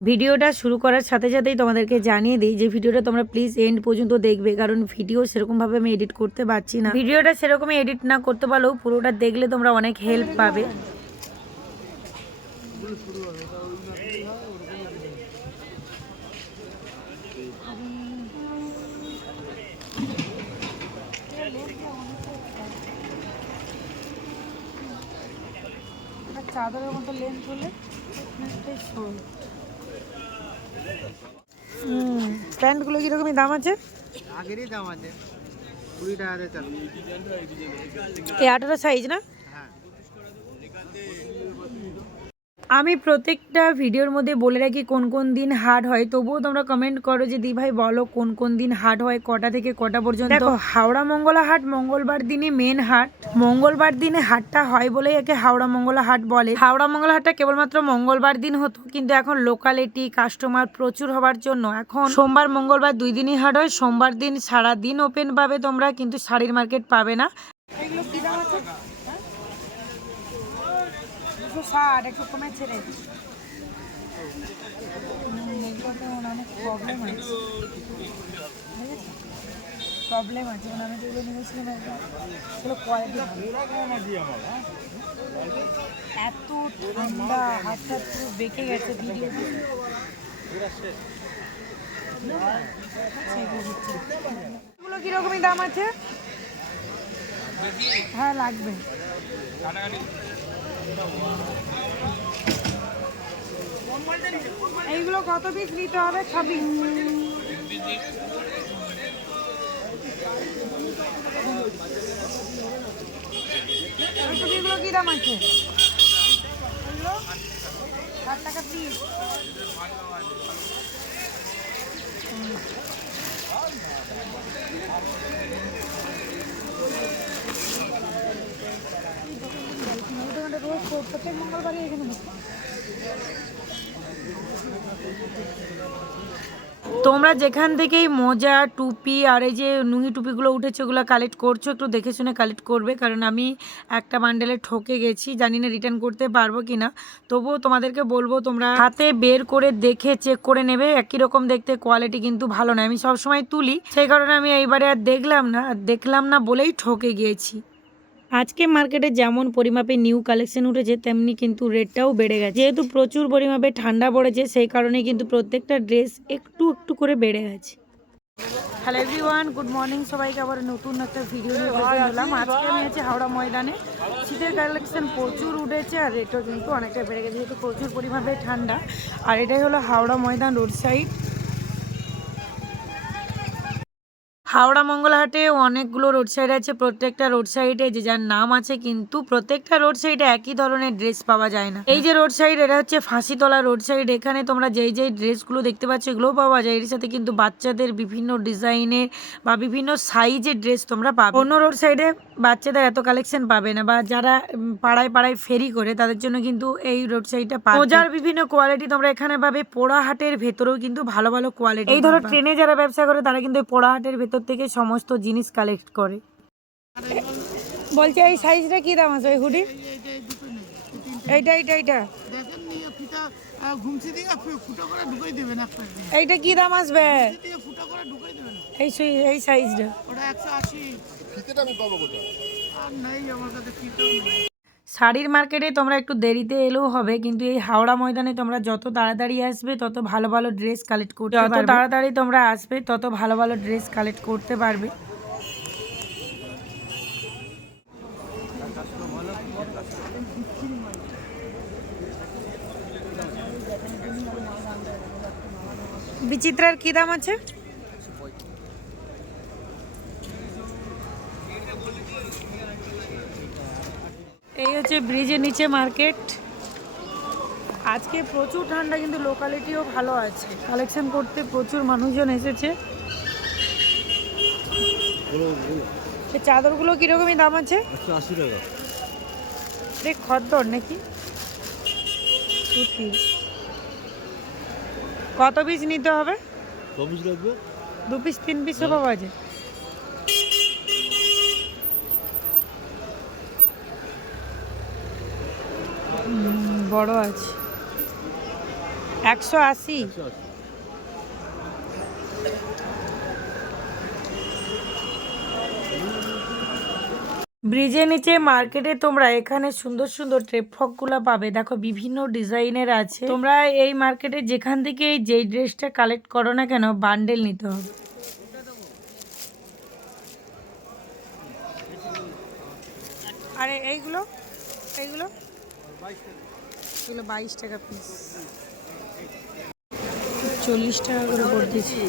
ভিডিওটা শুরু করার সাথে সাথেই তোমাদেরকে জানিয়ে দিই যে ভিডিওটা তোমরা প্লিজ এন্ড পর্যন্ত দেখবে, কারণ ভিডিও সেরকমভাবে আমি এডিট করতে পারছি না। ভিডিওটা সেরকমই এডিট না করতে পারলেও পুরোটা দেখলে তোমরা অনেক হেল্প পাবে। চাদরের মতো লেন্থ হলে প্যান্টগুলো কিরকমই দাম আছে? আগেরই দাম আছে 20 টাকা চালু। এই 18 সাইজ না? আমি প্রত্যেকটা ভিডিওর মধ্যে বলে রাখি কোন কোন দিন হাট হয়, তবুও তোমরা কমেন্ট করো যে দি ভাই বলো কোন কোন দিন হাট হয়, কটা থেকে কটা পর্যন্ত। দেখো, হাওড়া মঙ্গলা হাট মঙ্গলবার দিনই মেন হাট। মঙ্গলবার দিনে হাটটা হয় বলেই একে হাওড়া মঙ্গলা হাট বলে। হাওড়া মঙ্গলা হাটটা কেবলমাত্র মঙ্গলবার দিন হতো, কিন্তু এখন লোকালিটি কাস্টমার প্রচুর হওয়ার জন্য এখন সোমবার মঙ্গলবার 2 দিনই হাট হয়। সোমবার দিন সারা দিন ওপেন পাবে তোমরা, কিন্তু শাড়ির মার্কেট পাবে না। এগুলো কি দাম আছে? 260, একটু কমেছে রে। প্রবলেম আছে মানে আমি যেগুলো নিয়েছিলাম এগুলো কোয়ালিটি এত ঠান্ডা, হাতটা পুরো বেঁকে গেছে ভিডিও। এগুলো কিরকমই দাম আছে? হ্যাঁ লাগবে। এইগুলো কত পিস নিতে হবে? 26। এগুলো কি দাম আছে? 60 টাকা পিস। প্রত্যেক মঙ্গলবারই এখানে তোমরা যেখান থেকেই মোজা টুপি আর এই যে নুঙ্গি টুপিগুলো উঠেছে ওগুলো কালেক্ট করছো, একটু দেখে শুনে কালেক্ট করবে, কারণ আমি একটা বান্ডেলে ঠকে গেছি, জানি না রিটার্ন করতে পারবো কি না। তবুও তোমাদেরকে বলবো তোমরা হাতে বের করে দেখে চেক করে নেবে। একই রকম দেখতে, কোয়ালিটি কিন্তু ভালো না। আমি সবসময় তুলি, সেই কারণে আমি এইবারে আর দেখলাম না বলেই ঠকে গিয়েছি। আজকে মার্কেটে যেমন পরিমাপে নিউ কালেকশন উঠেছে তেমনি কিন্তু রেটটাও বেড়ে গেছে। যেহেতু প্রচুর পরিমাপে ঠান্ডা পড়েছে সেই কারণে কিন্তু প্রত্যেকটা ড্রেস একটু একটু করে বেড়ে গেছে। হ্যালো এভরিওয়ান, গুড মর্নিং সবাইকে। আবার নতুন একটা ভিডিও নিয়ে এলাম। আজকে আমি আছি হাওড়া ময়দানে। শীতের কালেকশন প্রচুর উঠেছে আর রেটও কিন্তু অনেকটা বেড়ে গেছে, যেহেতু প্রচুর পরিমাপে ঠান্ডা। আর এটাই হলো হাওড়া ময়দান রোড সাইড। হাওড়া মঙ্গলহাটে অনেকগুলো রোড সাইড আছে, প্রত্যেকটা রোড সাইডে যে যার নাম আছে, কিন্তু প্রত্যেকটা রোড সাইডে একই ধরনের ড্রেস পাওয়া যায় না। এই যে রোড সাইড, এটা হচ্ছে ফাঁসিতলা রোড সাইড। এখানে তোমরা যেই ড্রেসগুলো দেখতে পাচ্ছ এগুলোও পাওয়া যায়। এর সাথে কিন্তু বাচ্চাদের বিভিন্ন ডিজাইনের বা বিভিন্ন সাইজের ড্রেস তোমরা পাবে। অন্য রোড সাইডে বাচ্চাদের এত কালেকশন পাবে না, বা যারা পাড়ায় পাড়ায় ফেরি করে তাদের জন্য কিন্তু এই রোড সাইডটা পাবে। মোজার বিভিন্ন কোয়ালিটি তোমরা এখানে পাবে। পোড়াহাটের ভেতরেও কিন্তু ভালো ভালো কোয়ালিটি। এই ধরো ট্রেনে যারা ব্যবসা করে তারা কিন্তু পোড়াহাটের ভেতর থেকে সমস্ত জিনিস কালেক্ট করে। বলছে এই সাইজটা কি দাম আছে ওই হুডি? এইটা এইটা কি দাম আসবে? এই সাইজটা শাড়ির মার্কেটে তোমরা একটু দেরিতে এলেও হবে, কিন্তু এই হাওড়া ময়দানে তোমরা যত তাড়াতাড়ি আসবে তত ভালো ভালো ড্রেস কালেক্ট করতে পারবে। যত তাড়াতাড়ি তোমরা আসবে তত ভালো ভালো ড্রেস কালেক্ট করতে পারবে। বিচিত্রার কি দাম আছে? এই হচ্ছে ব্রিজের নিচে মার্কেট। আজকে প্রচুর ঠান্ডা, কিন্তু লোকালিটিও ভালো আছে। কালেকশন করতে প্রচুর মানুষজন এসেছে। এই চাদরগুলো কিরকমই দাম আছে? 180 টাকা। দেখ খদ্দর নাকি সুতি। কত পিস নিতে হবে? 2 পিস লাগবে। 2 পিস 3 পিসও পাওয়া যায়। বড় আছে। 180। ব্রিজের নিচে মার্কেটে তোমরা এখানে সুন্দর সুন্দর ট্রেপ ফ্রকগুলো পাবে। দেখো বিভিন্ন ডিজাইনের আছে। তোমরা এই মার্কেটে যেখান থেকে যেই ড্রেসটা কালেক্ট করো না কেন বান্ডেল নিতে হবে। আরে এইগুলো এইগুলো এগুলো 22 টাকা পিস, 40 টাকা করে পড়তেছি।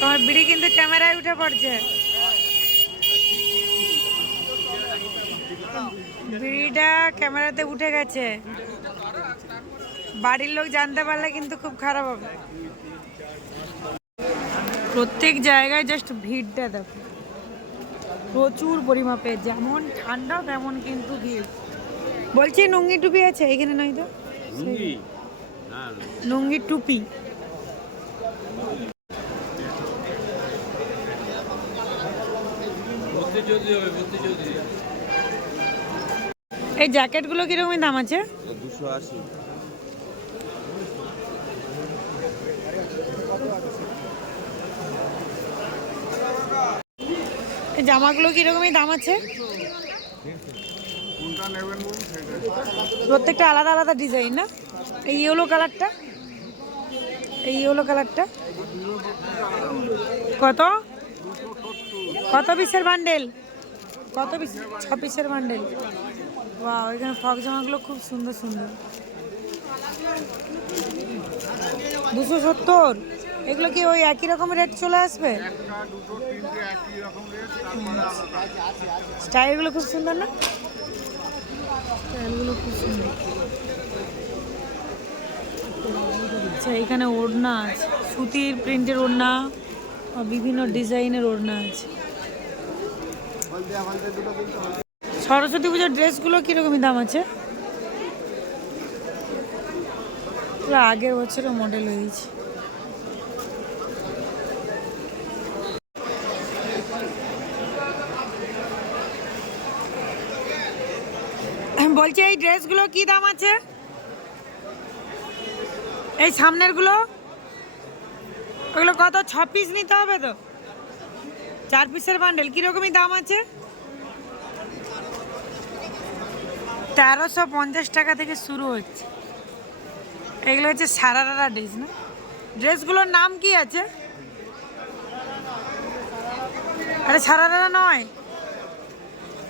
তোমার বিড়ি কিন্তু ক্যামেরায় উঠে পড়ছে। বিড়িটা ক্যামেরাতে উঠে গেছে, বাড়ির লোক জানতে পারলে কিন্তু খুব খারাপ হবে। প্রত্যেক জায়গায় জাস্ট ভিড়টা দেখো, প্রচুর পরিমাপে, যেমন ঠান্ডা তেমন কিন্তু ভিড়। বলছি নুঙ্গি টুপি আছে এখানে? নয় তো লুঙ্গি টুপি। এই জ্যাকেটগুলো কিরকম দাম আছে? 280। এই জামাগুলো কিরকমই দাম আছে? প্রত্যেকটা আলাদা আলাদা ডিজাইন না? এই ইয়েলো কালারটা, এই ইয়েলো কালারটা কত কত পিসের বান্ডেল? কত পিস? 6 পিসের বান্ডেল। ওয়াও, এখানে ফ্রক জামাগুলো খুব সুন্দর সুন্দর। 270। এগুলো কি ওই একই রকম রেট চলে আসবে? স্টাইলগুলো খুব সুন্দর না? স্টাইলগুলো খুব সুন্দর। আচ্ছা, এখানে ওড়না আছে, সুতির প্রিন্টের ওড়না, বিভিন্ন ডিজাইনের ওড়না আছে। সরস্বতী পুজোর ড্রেসগুলো কিরকমই দাম আছে? আগের বছরের মডেল হয়েছে। বলছি এই ড্রেসগুলো কি দাম আছে? এই সামনের গুলো, ওগুলো কত? 6 পিস নিতে হবে তো? 4 পিসের বান্ডেল কিরকমই দাম আছে? 1350 টাকা থেকে শুরু হচ্ছে। এগুলো হচ্ছে সারারা ড্রেস না? ড্রেসগুলোর নাম কি আছে? আরে সারারা নয়,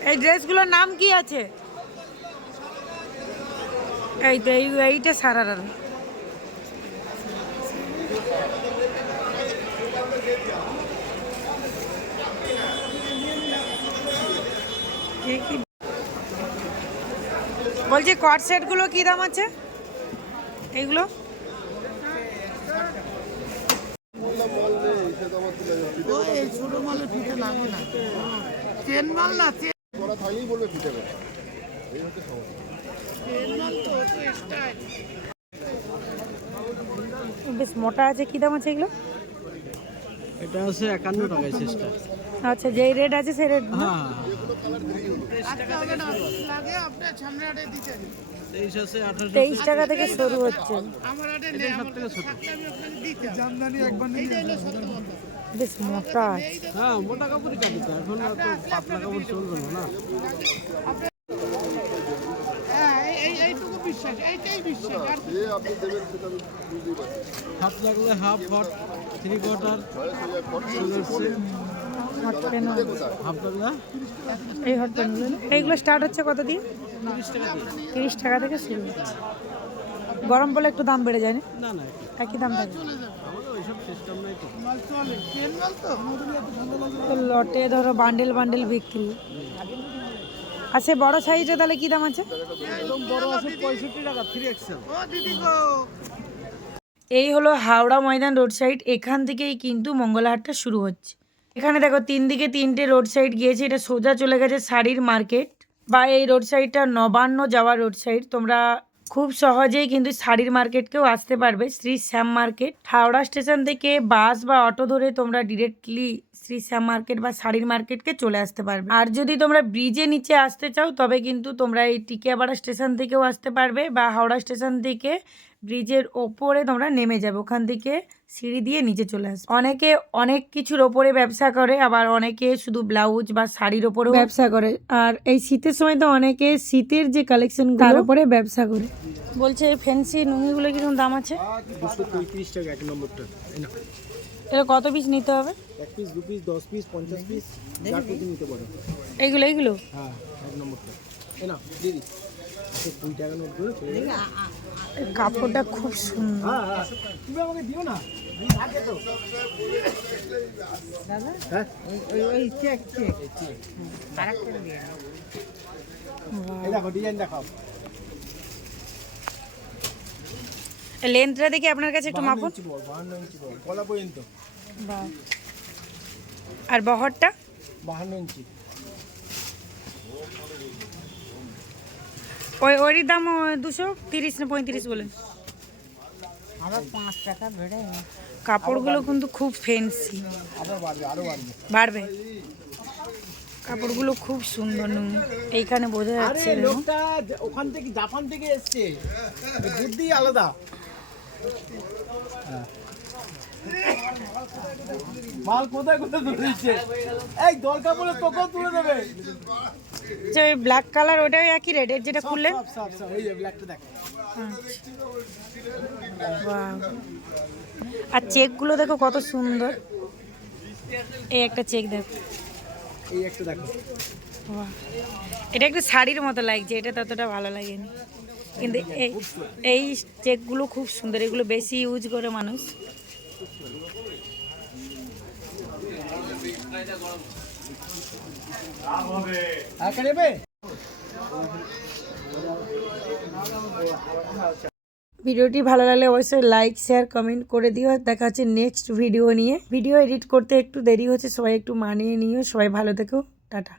এই ড্রেসগুলোর নাম কি আছে? এই তো এইটা সারারা। বলছি কট সেটগুলো কি দাম আছে? এইগুলো ছোট মালের ফিতে লাগে না, চেন মাল না, চেন করা থাকলেই বলবে ফিতে করে। এই হচ্ছে সমস্যা। মাল তো স্টাইল। বেশ মোটা আছে, কি দাম আছে এগুলো? এটা আছে 51 টাকায় শেষটা। আচ্ছা, যেই রেট আছে সেই রেট। হ্যাঁ, লাগে আপনার সামনে আড়ে দিতে 23 আছে 28। 23 টাকা থেকে শুরু হচ্ছে। আমার আড়ে নেই, আমার থেকে ছোট। আমি আপনাকে দিতে জামদানি একবার নিয়ে এলো 70 টাকা। বেশ মোটা আছে। হ্যাঁ, মোটা কাপড়ই কাটতে, এখন আর তো পাতলা কাপড় চলবে না। হ্যাঁ, এইটুকু বিশ্বাস, এইটাই বিশ্বাস। আর যে আপনি দেবেন সেটা আমি বুঝতেই পারছি। হাফ লাগলে হাফ, হট 3 কোয়ার্টার, হট পেন, হাফ লাগলে এই হট পেনগুলো এইগুলো স্টার্ট হচ্ছে কত দিয়ে? 30 টাকা থেকে শুরু হচ্ছে। গরম পড়লে একটু দাম বেড়ে যায় না? না না, একই দাম থাকে। আমাদের ওইসব সিস্টেম নাই তো। মাল চলে, চেন মাল তো। তো লটে ধরো বান্ডেল বান্ডেল বিক্রি আছে। বড় সাইজে তাহলে কি দাম আছে? একদম বড় আছে 65 টাকা 3 এক্সেল। ও দিদি গো, এই হলো হাওড়া ময়দান রোড সাইড, এখান থেকেই কিন্তু মঙ্গলহাটটা শুরু হচ্ছে। এখানে দেখো 3 দিকে 3টে রোড সাইড গিয়েছে, এটা সোজা চলে গেছে শাড়ির মার্কেট, বা এই রোড সাইডটা নবান্ন যাওয়ার রোড সাইড। তোমরা খুব সহজেই কিন্তু শাড়ির মার্কেটকেও আসতে পারবে, শ্রী শ্যাম মার্কেট। হাওড়া স্টেশন থেকে বাস বা অটো ধরে তোমরা ডিরেক্টলি শ্রী শ্যাম মার্কেট বা শাড়ির মার্কেটকে চলে আসতে পারবে। আর যদি তোমরা ব্রিজে নিচে আসতে চাও তবে কিন্তু তোমরা এই টিকিয়াপাড়া স্টেশন থেকেও আসতে পারবে, বা হাওড়া স্টেশন থেকে ব্রিজের ওপরে তোমরা নেমে যাবে, ওখান থেকে সিঁড়ি দিয়ে নিচে চলে আসবে। অনেকে অনেক কিছুর ওপরে ব্যবসা করে, আবার অনেকে শুধু ব্লাউজ বা শাড়ির ওপরেও ব্যবসা করে। আর এই শীতের সময় তো অনেকে শীতের যে কালেকশন তার উপরে ব্যবসা করে। বলছে ফ্যান্সি লুঙ্গিগুলো কিরকম দাম আছে? 235 টাকা এক নম্বরটা। এটা কত পিস নিতে হবে? 1 পিস 2 পিস 10 পিস 50 পিস যা কিছু নিতে পারো। এইগুলো হ্যাঁ এক নম্বরটা। এই না দিদি 20 টাকা নোট গুলো চলে যাবে। কাপড়টা খুব সুন্দর। হ্যাঁ হ্যাঁ তুমি আমাকে দিও না আগে তো দাদা। হ্যাঁ ওই চেক আরেকটা দিয়ে এই দেখো ডিজাইন দেখাও। লেন্থটা দেখি আপনার কাছে একটু মাপুন। 52 ইঞ্চি বড় গলা পর্যন্ত। বাহ। আর বহরটা? 52 ইঞ্চি। ওর দাম 230 না 35 বলেন। আবার 5 টাকা বেড়ে কাপড়গুলো কিন্তু খুব ফ্যান্সি। আবার বাড়বে আরো বাড়বে। বাড়বে। কাপড়গুলো খুব সুন্দর, এইখানে বোঝা আরে যাচ্ছে। লোকটা ওখান থেকে জাপান থেকে এসেছে, বুদ্ধি আলাদা। মাল কোথায় কোথায় তুলে দিচ্ছে, এই দরকার বলে তোকেও তুলে দেবে। যে ওই ব্ল্যাক কালার ওটাও একই রেটের যেটা খুললে? সব এই যে ব্ল্যাকটা দেখ। বাহ। আর চেকগুলো দেখো কত সুন্দর, এই একটা চেক দেখো। এই একটা দেখো। বাহ। এটা একটু শাড়ির মতো লাগছে, এটা ততটা ভালো লাগেনি, কিন্তু এই চেকগুলো খুব সুন্দর, এগুলো বেশি ইউজ করে মানুষ। ভিডিওটি ভালো লাগলে অবশ্যই লাইক শেয়ার কমেন্ট করে দিও। দেখা হচ্ছে নেক্সট ভিডিও নিয়ে। ভিডিও এডিট করতে একটু দেরি হচ্ছে, সবাই একটু মানিয়ে নিও। সবাই ভালো থেকো, টাটা।